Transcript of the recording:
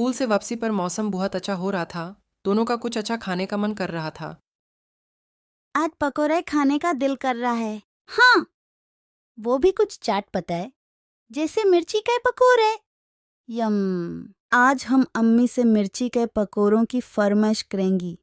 स्कूल से वापसी पर मौसम बहुत अच्छा हो रहा था। दोनों का कुछ अच्छा खाने का मन कर रहा था। आज पकोड़े खाने का दिल कर रहा है। हाँ, वो भी कुछ चाट पता है, जैसे मिर्ची के पकोड़े। यम। आज हम अम्मी से मिर्ची के पकोड़ों की फरमाइश करेंगी।